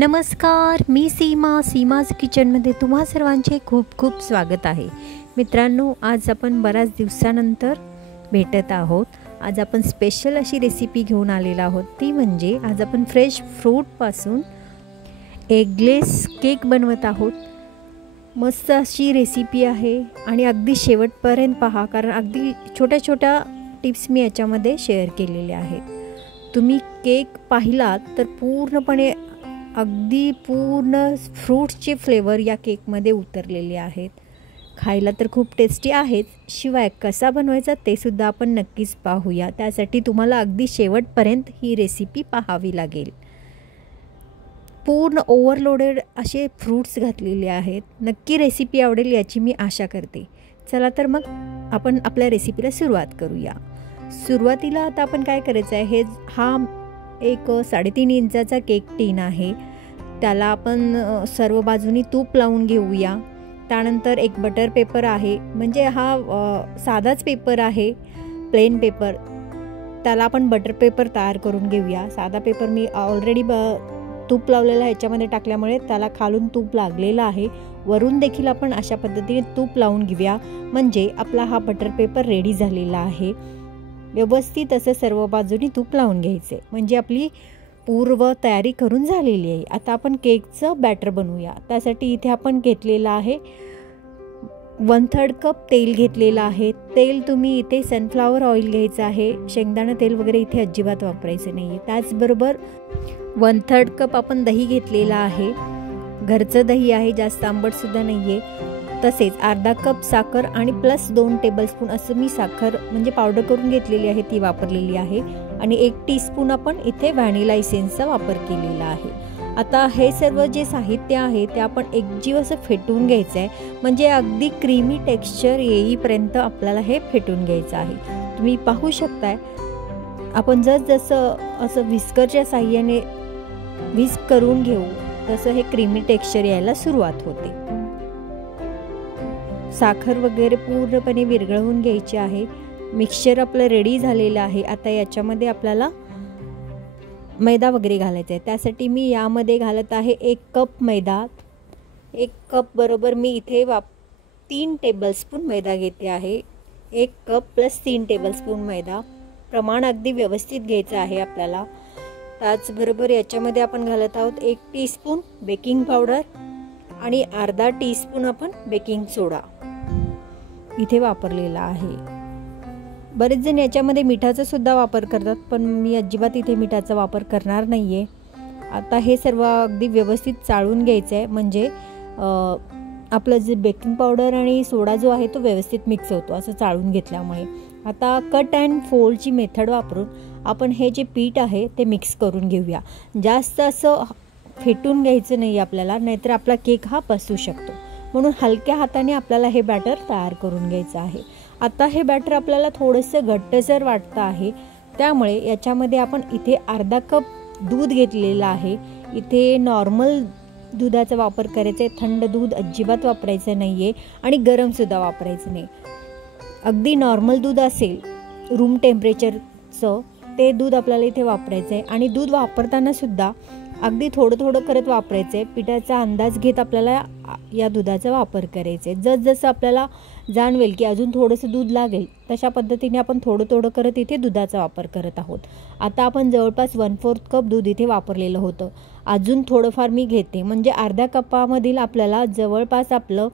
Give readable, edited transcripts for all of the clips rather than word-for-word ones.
नमस्कार, मी सीमाज किचनमध्ये तुम्हा सर्वांचे खूप खूप स्वागत आहे. मित्रांनो, आज आपण बऱ्याच दिवसानंतर भेटत आहोत. आज आपण स्पेशल अशी रेसिपी घेऊन आलेला आहोत. ती म्हणजे आज आपण फ्रेश फ्रूटपासून एगलेस केक बनवत आहोत. मस्त अशी रेसिपी आहे आणि अगदी शेवटपर्यंत पहा, कारण अगदी छोट्या छोट्या टिप्स मी याच्यामध्ये शेअर केलेल्या आहेत. तुम्ही केक पाहिलात तर पूर्णपणे अगदी पूर्ण फ्रूट्सचे फ्लेवर या केकमध्ये उतरलेले आहेत. खायला तर खूप टेस्टी आहेत. शिवाय कसा बनवायचा ते सुद्धा आपण नक्कीच पाहूया. त्यासाठी तुम्हाला अगदी शेवटपर्यंत ही रेसिपी पाहावी लागेल. पूर्ण ओव्हरलोडेड असे फ्रूट्स घातलेले आहेत. नक्की रेसिपी आवडेल याची मी आशा करते. चला तर मग आपण आपल्या रेसिपीला सुरुवात करूया. सुरुवातीला आता आपण काय करायचं आहे, हा एक 3.5 इंचाचा केक टीन आहे. त्याला आपण सर्व बाजूनी तूप लावून घेऊया. त्यानंतर एक बटर पेपर आहे, म्हणजे हा साधाच पेपर आहे, प्लेन पेपर. त्याला आपण बटर पेपर तयार करून घेऊया. साधा पेपर मी ऑलरेडी तूप लावलेला ह्याच्यामध्ये टाकल्यामुळे त्याला खालून तूप लागलेलं आहे. वरून देखील आपण अशा पद्धतीने तूप लावून घेऊया, म्हणजे आपला हा बटर पेपर रेडी झालेला आहे. व्यवस्थित असं सर्व बाजूनी तूप लावून घ्यायचे, म्हणजे आपली पूर्व तयारी करून झालेली आहे. आता आपण केकचं बॅटर बनवूया. त्यासाठी इथे आपण घेतलेलं आहे 1/3 कप तेल घेतलेलं आहे. तेल तुम्ही इथे सनफ्लावर ऑइल घ्यायचं आहे. शेंगदाणा तेल वगैरे इथे अजिबात वापरायचं नाही आहे. त्याचबरोबर 1/3 कप आपण दही घेतलेला आहे. घरचं दही आहे, जास्त आंबटसुद्धा नाही आहे. तसेच अर्धा कप साखर आणि प्लस 2 टेबलस्पून असं मी साखर म्हणजे पावडर करून घेतलेली आहे, ती वापरलेली आहे. आणि 1 टीस्पून आपण इथे व्हॅनिला इसेन्सचा वापर केलेला आहे. आता हे सर्व जे साहित्य आहे ते आपण एकजीव असं फेटून घ्यायचं आहे, म्हणजे अगदी क्रीमी टेक्स्चर येईपर्यंत आपल्याला हे फेटून घ्यायचं आहे. तुम्ही पाहू शकताय, आपण जसं असं व्हिस्करच्या साहाय्याने व्हिस्क करून घेऊ तसं हे क्रीमी टेक्स्चर यायला सुरुवात होते. साखर वगैरे पूर्णपणे विरघळवून घ्यायची आहे. मिक्सचर आपलं रेडी झालेलं आहे. आता याच्यामध्ये आपल्याला मैदा वगैरे घालायचा आहे. त्यासाठी मी यामध्ये घालत आहे 1 कप मैदा. 1 कप बरोबर मी इथे 3 टेबलस्पून मैदा घेते आहे. 1 कप प्लस 3 टेबलस्पून मैदा. प्रमाण अगदी व्यवस्थित घ्यायचं आहे आपल्याला. त्याचबरोबर याच्यामध्ये आपण घालत आहोत 1 टीस्पून बेकिंग पावडर आणि अर्धा टीस्पून आपण बेकिंग सोडा इथे वापरलेला आहे. बरेच जण याच्यामध्ये मिठाचा सुद्धा वापर करतात, पण मी अजिबात इथे मिठाचा वापर करणार नाही आहे. आता हे सर्व अगदी व्यवस्थित चाळून घ्यायचं आहे, म्हणजे आपलं जे बेकिंग पावडर आणि सोडा जो आहे तो व्यवस्थित मिक्स होतो असं चाळून घेतल्यामुळे. आता कट अँड फोल्डची मेथड वापरून आपण हे जे पीठ आहे ते मिक्स करून घेऊया. जास्त असं फेटून घ्यायचं नाही आपल्याला, नाहीतर आपला केक हा बसू शकतो. म्हणून हलक्या हाताने आपल्याला हे बॅटर तयार करून घ्यायचं आहे. आता हे बॅटर आपल्याला थोडंसं घट्टसर वाटतं आहे, त्यामुळे याच्यामध्ये आपण इथे अर्धा कप दूध घेतलेलं आहे. इथे नॉर्मल दुधाचा वापर करायचा आहे. थंड दूध अजिबात वापरायचं नाही आहे आणि गरमसुद्धा वापरायचं नाही. अगदी नॉर्मल दूध असेल रूम टेम्परेचरचं ते दूध आपल्याला इथे वापरायचं आहे. आणि दूध वापरताना सुद्धा अगदी थोडं थोडं करत वापरायचं आहे. पिठाचा अंदाज घेत आपल्याला या दुधाचा वापर करायचा आहे. जसं आपल्याला जाणवेल की अजून थोडंसं दूध लागेल, तशा पद्धतीने आपण थोडं थोडं करत इथे दुधाचा वापर करत आहोत. आता आपण जवळपास 1/4 कप दूध इथे वापरलेलं होतं. अजून थोडंफार मी घेते, म्हणजे अर्ध्या कपामधील आपल्याला जवळपास आपलं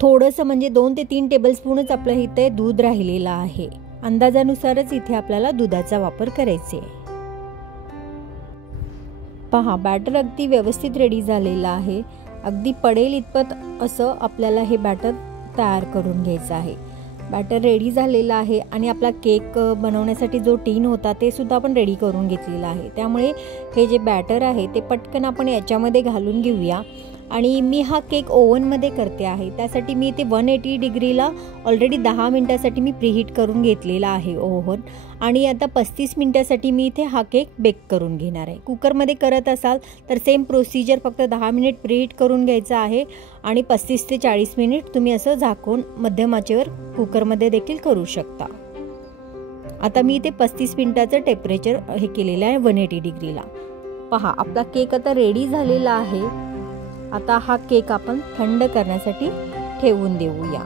थोडंसं म्हणजे 2 ते 3 टेबलस्पूनच आपलं इथे दूध राहिलेलं आहे. अंदाजानुसारच इथे आपल्याला दुधाचा वापर करायचा आहे. पहा, बॅटर अगदी व्यवस्थित रेडी झालेलं आहे. अगदी पडेल इतपत असं आपल्याला हे बॅटर तयार करून घ्यायचं आहे. बॅटर रेडी झालेलं आहे आणि आपला केक बनवण्यासाठी जो टीन होता ते सुद्धा आपण रेडी करून घेतलेला आहे. त्यामुळे हे जे बॅटर आहे ते पटकन आपण याच्यामध्ये घालून घेऊया. आणि मी हा केक ओव्हनमध्ये करते आहे, त्यासाठी मी इथे 180 डिग्रीला ऑलरेडी 10 मिनटासाठी मी प्रीहीट करून घेतलेला आहे ओव्हन. आणि आता 35 मिनटासाठी मी इथे हा केक बेक करून घेणार आहे. कुकरमध्ये करत असाल तर सेम प्रोसिजर, फक्त 10 मिनिट प्रीहीट करून घ्यायचं आहे आणि 35 ते 40 मिनिट तुम्ही असं झाकून मध्यम आचेवर कुकरमध्ये देखील करू शकता. आता मी इथे 35 मिनिटाचं टेम्परेचर हे केलेलं आहे 180 डिग्रीला. पहा आपला केक आता रेडी झालेला आहे। आता हा केक आपण थंड करण्यासाठी ठेवून देऊया।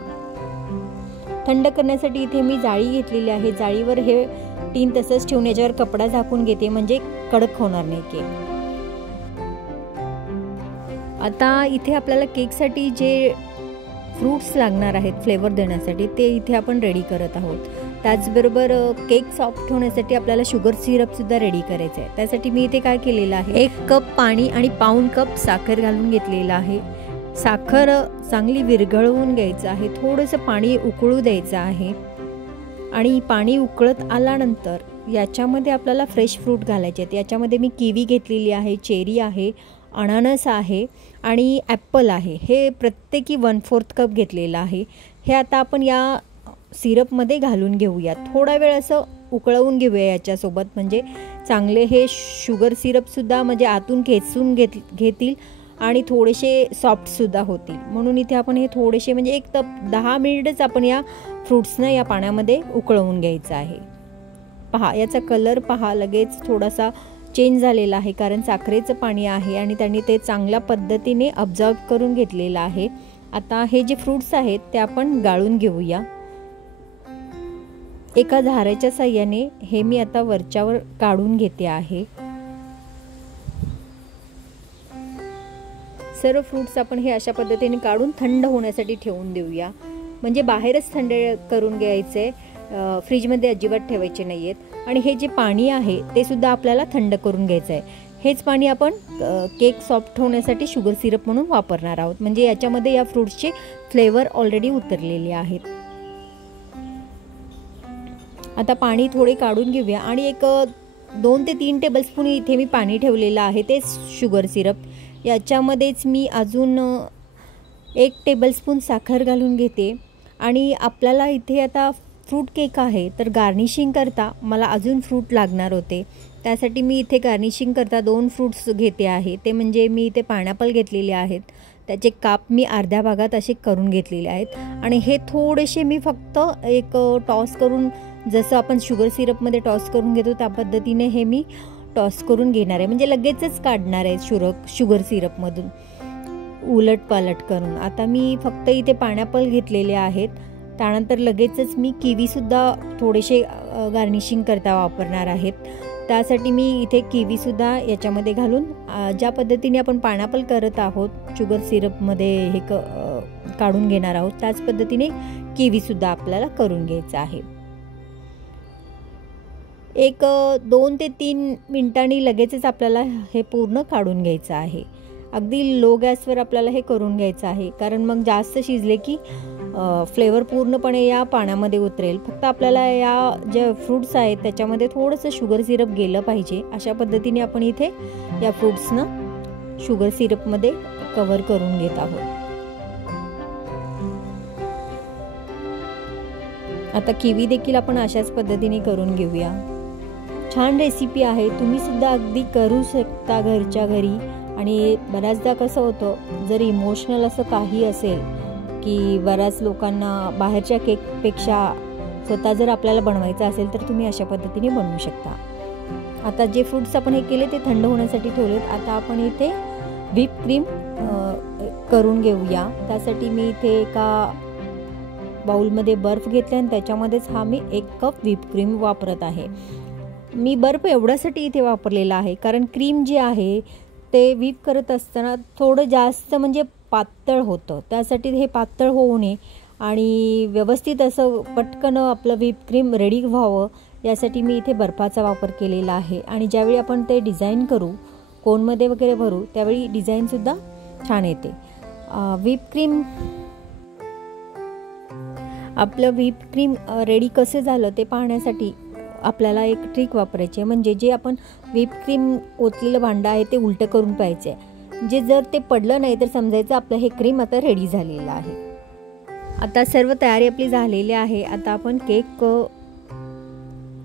थंड करण्यासाठी इथे मी जाळी घेतलेली आहे। जाळीवर हे टीन तसंच ठेवून याच्यावर कपडा झाकून घेते, म्हणजे कडक होणार नाही केक। आता इथे आपल्याला केकसाठी जे फ्रूट्स लागणार आहेत फ्लेवर देण्यासाठी ते इथे आपण रेडी करत आहोत। त्याचबरोबर केक सॉफ्ट होण्यासाठी आपल्याला शुगर सिरप सुद्धा रेडी करायचं आहे। त्यासाठी मी इथे काय केलेलं आहे, 1 कप पाणी आणि पाऊण कप साखर घालून घेतलेलं आहे। साखर चांगली विरघळवून घ्यायचं आहे, थोडंसं पाणी उकळू द्यायचं आहे आणि पाणी उकळत आल्यानंतर याच्यामध्ये आपल्याला फ्रेश फ्रूट घालायचे आहेत। याच्यामध्ये मी किवी घेतलेली आहे, चेरी आहे, अननस आहे आणि ॲपल आहे। हे प्रत्येकी 1/4 कप घेतलेलं आहे। हे आता आपण या सिरपमध्ये घालून घेऊया। थोडा वेळ असं उकळवून घेऊया याच्यासोबत, म्हणजे चांगले हे शुगर सिरपसुद्धा म्हणजे आतून खेचून घेतील आणि थोडेसे सॉफ्टसुद्धा होतील। म्हणून इथे आपण हे थोडेसे म्हणजे 10 मिनिटच आपण या फ्रूट्सनं या पाण्यामध्ये उकळवून घ्यायचं आहे। पहा याचा कलर पहा लगेच थोडासा चेंज झालेला आहे, कारण साखरेचं पाणी आहे आणि त्यांनी ते चांगल्या पद्धतीने ऑब्झर्व करून घेतलेलं आहे। आता हे जे फ्रूट्स आहेत ते आपण गाळून घेऊया। एका झाऱ्याच्या साहाय्याने हे मी आता वरच्यावर काढून घेते आहे। सर्व फ्रूट्स आपण हे अशा पद्धतीने काढून थंड होण्यासाठी ठेवून देऊया, म्हणजे बाहेरच थंड करून घ्यायचे, फ्रीजमध्ये अजिबात ठेवायचे नाही आहेत। आणि हे जे पाणी आहे ते सुद्धा आपल्याला थंड करून घ्यायचं आहे। हेच पाणी आपण केक सॉफ्ट होण्यासाठी शुगर सिरप म्हणून वापरणार आहोत, म्हणजे याच्यामध्ये या फ्रूट्सचे फ्लेवर ऑलरेडी उतरलेले आहेत। आता पाणी थोडे काढून घेऊया आणि एक 2 ते 3 टेबलस्पून इथे मी पाणी ठेवलेलं आहे, ते शुगर सिरप। याच्यामध्येच मी अजून 1 टेबलस्पून साखर घालून घेते आणि आपल्याला इथे आता फ्रूट केक आहे तर गार्निशिंग करता मला अजून फ्रूट लागणार होते। त्यासाठी मी इथे गार्निशिंग करता 2 फ्रूट्स घेते आहे, ते म्हणजे मी इथे पायनॅपल घेतलेले आहेत, त्याचे काप मी अर्ध्या भागात असे करून घेतलेले आहेत आणि हे थोडेसे मी फक्त एक टॉस करून, जसं आपण शुगर सिरपमध्ये टॉस करून घेतो त्या पद्धतीने हे मी टॉस करून घेणार आहे, म्हणजे लगेचच काढणार आहे शुगर सिरपमधून उलट पालट करून। आता मी फक्त इथे पायनॅपल घेतलेले आहेत, त्यानंतर लगेचच मी किवीसुद्धा थोडेसे गार्निशिंग करता वापरणार आहेत। त्यासाठी मी इथे किवीसुद्धा याच्यामध्ये घालून, ज्या पद्धतीने आपण पायनॅपल करत आहोत शुगर सिरपमध्ये हे काढून घेणार आहोत, त्याच पद्धतीने किवीसुद्धा आपल्याला करून घ्यायचं आहे। एक 2 ते 3 मिनिटांनी लगेचच आपल्याला हे पूर्ण काढून घ्यायचं आहे। अगदी लो गॅसवर आपल्याला हे करून घ्यायचं आहे, कारण मग जास्त शिजले की फ्लेवर पूर्णपणे या पाण्यामध्ये उतरेल। फक्त आपल्याला या ज्या फ्रूट्स आहेत त्याच्यामध्ये थोडंसं शुगर सिरप गेलं पाहिजे, अशा पद्धतीने आपण इथे या फ्रूट्सनं शुगर सिरपमध्ये कव्हर करून घेत आहोत। आता किवी देखील आपण अशाच पद्धतीने करून घेऊया। छान रेसिपी आहे, तुम्ही सुद्धा अगदी करू शकता घरच्या घरी। आणि बऱ्याचदा कसं होतं, जर इमोशनल असं काही असेल की बऱ्याच लोकांना बाहेरच्या केकपेक्षा स्वतः जर आपल्याला बनवायचं असेल तर तुम्ही अशा पद्धतीने बनवू शकता। आता जे फ्रूट्स आपण हे केले ते थंड होण्यासाठी ठेवलेत। आता आपण इथे व्हिप क्रीम करून घेऊया। त्यासाठी मी इथे एका बाउलमध्ये बर्फ घेतला आणि त्याच्यामध्येच हा मी 1 कप व्हिप क्रीम वापरत आहे। मी बर्फ एवढ्यासाठी इथे वापरलेला आहे कारण क्रीम जे आहे ते व्हिप करत असताना थोडं जास्त म्हणजे पातळ होतं, त्यासाठी हे पातळ होऊ नये आणि व्यवस्थित असं पटकन आपलं व्हिप क्रीम रेडी व्हावं यासाठी मी इथे बर्फाचा वापर केलेला आहे। आणि ज्यावेळी आपण ते डिझाईन करू, कोनमध्ये वगैरे भरू, त्यावेळी डिझाईनसुद्धा छान येते। आपलं व्हिप क्रीम रेडी कसं झालं ते पाहण्यासाठी आपल्याला एक ट्रिक वापरायची आहे, म्हणजे जे आपण व्हिप क्रीम ओतलेलं भांडं आहे ते उलटं करून पाहायचं आहे। जे जर ते पडलं नाही तर समजायचं आपलं हे क्रीम आता रेडी झालेलं आहे। आता सर्व तयारी आपली झालेली आहे। आता आपण केक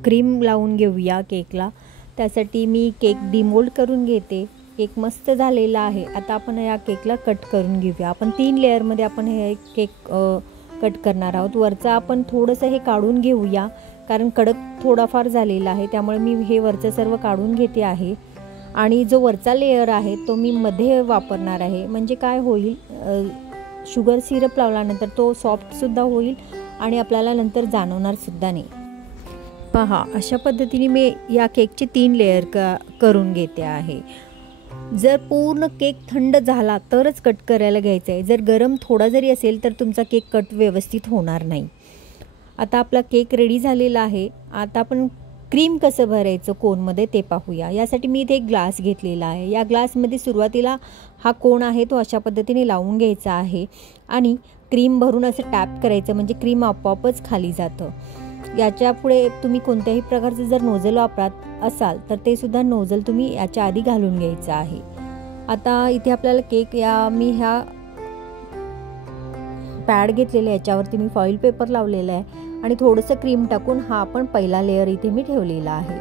क्रीम लावून घेऊया केकला। त्यासाठी मी केक डिमोल्ड करून घेते। केक मस्त झालेला आहे। आता आपण या केकला कट करून घेऊया। आपण 3 लेअरमध्ये आपण हे केक कट करणार आहोत। वरचं आपण थोडंसं हे काढून घेऊया कारण कडक थोडाफार झालेला आहे, त्यामुळे मी हे वरचं सर्व काढून घेते आहे। आणि जो वरचा लेयर आहे तो मी मध्ये वापरणार आहे. म्हणजे काय होईल, शुगर सिरप लावल्यानंतर तो सॉफ्टसुद्धा होईल आणि आपल्याला नंतर जाणवणार सुद्धा नाही. पहा, अशा पद्धतीने मी या केकचे 3 लेयर करून घेते आहे. जर पूर्ण केक थंड झाला तरच कट करायला घ्यायचा आहे. जर गरम थोडा जरी असेल तर तुमचा केक कट व्यवस्थित होणार नाही. आता आपला केक रेडी झालेला आहे. आता आपण क्रीम कसं भरायचं कोनमध्ये ते पाहूया. यासाठी मी इथे एक ग्लास घेतलेला आहे. या ग्लासमध्ये सुरुवातीला हा कोन आहे तो अशा पद्धतीने लावून घ्यायचा आहे आणि क्रीम भरून असं टॅप करायचं, म्हणजे क्रीम आपोआपच खाली जातं. याच्या पुढे तुम्ही कोणत्याही प्रकारचं जर नोझल वापरत असाल तर ते सुद्धा नोझल तुम्ही याच्या आधी घालून घ्यायचं आहे. आता इथे आपल्याला केक मी ह्या पॅड घेतलेला आहे, याच्यावरती मी फॉईल पेपर लावलेला आहे आणि थोडंसं क्रीम टाकून हा आपण पहिला लेअर इथे मी ठेवलेला आहे.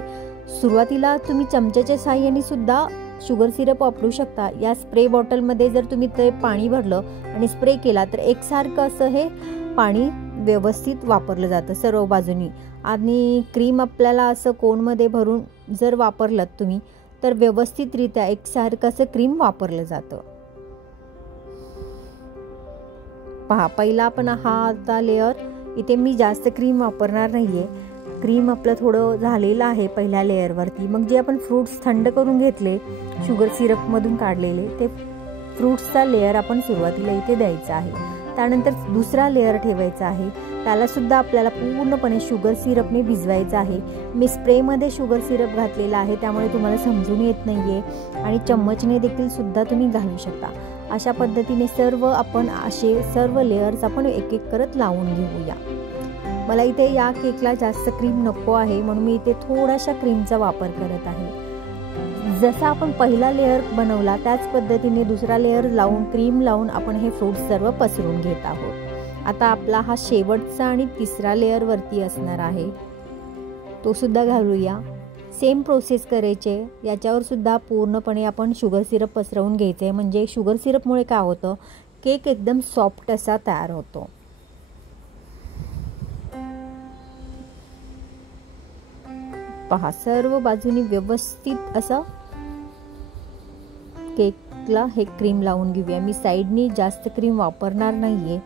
सुरुवातीला तुम्ही चमच्याच्या साहाय्याने सुद्धा शुगर सिरप वापरू शकता. या स्प्रे बॉटलमध्ये जर तुम्ही ते पाणी भरलं आणि स्प्रे केला तर एकसारखं असं हे पाणी व्यवस्थित वापरलं जातं सर्व बाजूनी. आणि क्रीम आपल्याला असं कोनमध्ये भरून जर वापरलं तुम्ही तर व्यवस्थितरित्या एकसारखं असं क्रीम वापरलं जातं. पहा, पहिला आपण हा आता लेअर इथे मी जास्त क्रीम वापरणार नाही आहे. क्रीम आपलं थोडं झालेलं आहे पहिल्या लेअरवरती. मग जे आपण फ्रूट्स थंड करून घेतले शुगर सिरपमधून काढलेले ते फ्रूट्सचा लेअर आपण सुरुवातीला इथे द्यायचा आहे. त्यानंतर दुसरा लेअर ठेवायचा आहे. त्यालासुद्धा आपल्याला पूर्णपणे शुगर सिरपने भिजवायचं आहे. मी स्प्रेमध्ये शुगर सिरप घातलेला आहे त्यामुळे तुम्हाला समजून येत नाही आहे आणि चम्मचने देखील सुद्धा तुम्ही घालू शकता. अशा पद्धतीने आपण असे सर्व लेअर्स आपण एक एक करत लावून घेऊया. मला इथे या केकला जास्त क्रीम नको आहे म्हणून मी इथे थोडाशा क्रीमचा वापर करत आहे. जसा आपण पहिला लेअर बनवला त्याच पद्धतीने दुसरा लेअर लावून क्रीम लावून आपण हे फ्रूट्स सर्व पसरून घेत आहोत. आता आपला हा शेवटचा आणि तिसरा लेअर वरती असणार आहे, तो सुद्धा घालूया. सेम प्रोसेस करायचे. याच्यावर सुद्धा पूर्णपणे आपण शुगर सिरप पसरवून घ्यायचे. म्हणजे शुगर सिरपमुळे काय होतं, केक एकदम सॉफ्ट असा तयार होतो. पहा, सर्व बाजूनी व्यवस्थित असं केकला हे क्रीम लावून घेऊया. मी साईडनी जास्त क्रीम वापरणार नाहीये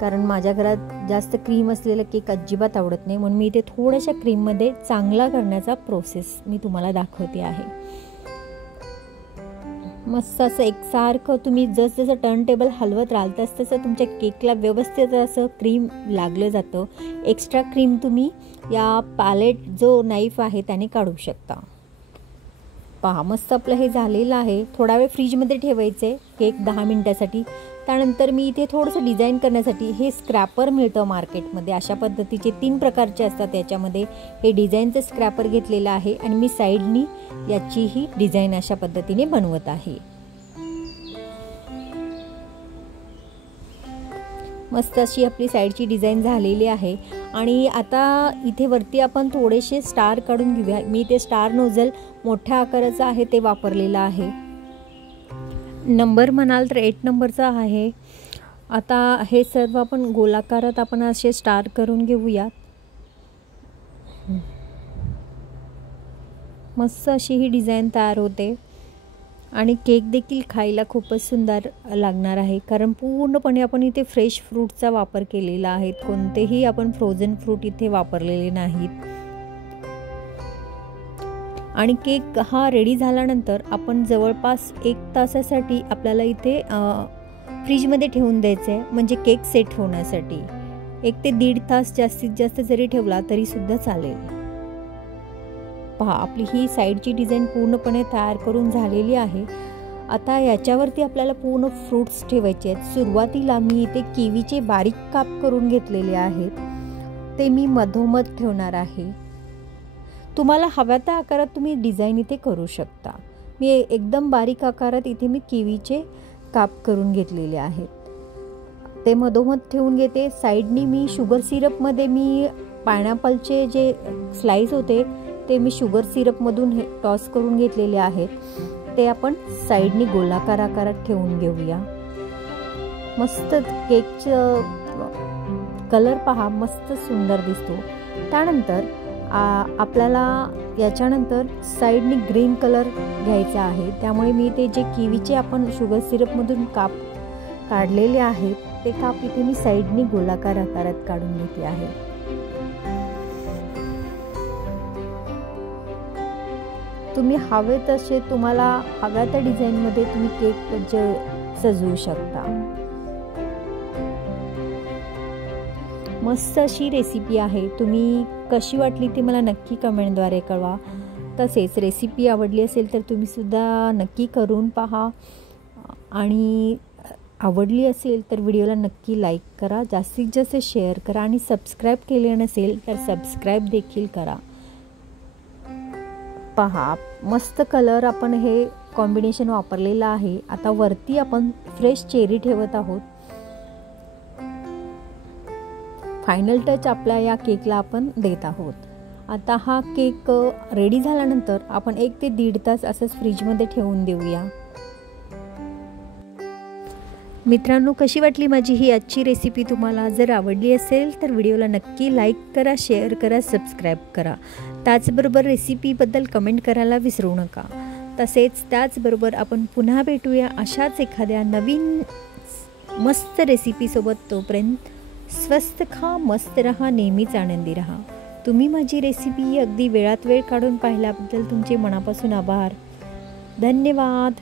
कारण माझ्या घरात जास्त क्रीम असलेला केक अजिबात आवडत नाही, म्हणून मी इथे थोड्याशा क्रीममध्ये चांगला करण्याचा प्रोसेस मी तुम्हाला दाखवते आहे. मस्त असं एकसारखं तुम्ही जसं टर्न टेबल हलवत राहाल तसं तुमच्या केकला व्यवस्थित असं क्रीम लागलं जातं. एक्स्ट्रा क्रीम तुम्ही या पॅलेट जो नाईफ आहे त्याने काढू शकता. पहा, मस्त आपलं हे झालेलं आहे. थोडा वेळ फ्रीजमध्ये ठेवायचे केक 10 मिनिटासाठी. त्यानंतर मी इथे थोडंसं डिझाईन करण्यासाठी हे स्क्रॅपर मिळतं मार्केटमध्ये. अशा पद्धतीचे 3 प्रकारचे असतात. याच्यामध्ये हे डिझाईनचं स्क्रॅपर घेतलेलं आहे आणि मी साईडनी याचीही डिझाईन अशा पद्धतीने बनवत आहे. मस्त अशी आपली साईडची डिझाईन झालेली आहे. आणि आता इथे वरती आपण थोडेसे स्टार काढून घेऊया. मी ते स्टार नोझल मोठ्या आकाराचं आहे ते वापरलेलं आहे. नंबर म्हणाल तर 8 नंबरचा आहे. आता हे सर्व आपण गोलाकारात आपण असे स्टार करून घेऊयात. मस्त अशी ही डिझाईन तयार होते आणि केक देखील खायला खूपच सुंदर लागणार आहे कारण पूर्णपणे आपण इथे फ्रेश फ्रूटचा वापर केलेला आहे. कोणतेही आपण फ्रोझन फ्रूट इथे वापरलेले नाहीत. आणि केक हा रेडी झाल्यानंतर आपण जवळपास 1 तासासाठी आपल्याला इथे फ्रीजमध्ये ठेवून द्यायचं आहे, म्हणजे केक सेट होण्यासाठी. 1 ते 1.5 तास जास्तीत जास्त जरी ठेवला तरी सुद्धा चालेल. पहा, आपली ही साईडची डिझाईन पूर्णपणे तयार करून झालेली आहे. आता याच्यावरती आपल्याला पूर्ण फ्रूट्स ठेवायचे आहेत. सुरुवातीला मी इथे किवीचे बारीक काप करून घेतलेले आहेत, ते मी मधोमध ठेवणार आहे. तुम्हाला हव्या त्या आकारात तुम्ही डिझाईन इथे करू शकता. मी एकदम बारीक आकारात इथे मी किवीचे काप करून घेतलेले आहेत, ते मधोमध ठेवून घेते. साईडनी मी शुगर सिरपमध्ये मी पायनॅपलचे जे स्लाइस होते ते मी शुगर सिरपमधून टॉस करून घेतलेले आहेत, ते आपण साईडनी गोलाकार आकारात ठेवून घेऊया. मस्त केकचं कलर पहा, मस्त सुंदर दिसतो. त्यानंतर आपल्याला याच्यानंतर साईडनी ग्रीन कलर घ्यायचा आहे, त्यामुळे मी ते जे किवीचे आपण शुगर सिरपमधून काप काढलेले आहेत ते काप इथे मी साईडनी गोलाकार आकारात काढून घेते आहे. तुम्ही हवे तसे तुम्हाला हव्या त्या डिझाईनमध्ये तुम्ही केक सजवू शकता. मस्त अशी रेसिपी आहे. तुम्ही कशी वाटली ती मला नक्की कमेंटद्वारे कळवा. तसेच रेसिपी आवडली असेल तर तुम्ही सुद्धा नक्की करून पहा आणि आवडली असेल तर व्हिडिओला नक्की लाईक करा, जास्तीत जास्त शेअर करा आणि सबस्क्राईब केले नसेल तर सबस्क्राईब देखील करा. पहा मस्त कलर आपण हे कॉम्बिनेशन वापरलेलं आहे. आता वरती आपण फ्रेश चेरी ठेवत आहोत. फायनल टच आपल्या या केकला आपण देत आहोत. आता हा केक रेडी झाल्यानंतर आपण 1 ते 1.5 तास असंच फ्रीजमध्ये ठेवून देऊया. मित्रांनो, कशी वाटली माझी ही आजची रेसिपी तुम्हाला? जर आवडली असेल तर व्हिडिओला नक्की लाईक करा, शेअर करा, सबस्क्राईब करा. त्याचबरोबर रेसिपीबद्दल कमेंट करायला विसरू नका. तसेच त्याचबरोबर आपण पुन्हा भेटूया अशाच एखाद्या नवीन मस्त रेसिपीसोबत. तोपर्यंत स्वस्त खा, मस्त रहा, नेहमीच आनंदी रहा. तुम्ही माझी रेसिपी अगदी वेळात वेळ काढून पाहिल्याबद्दल तुमचे मनापासून आभार. धन्यवाद.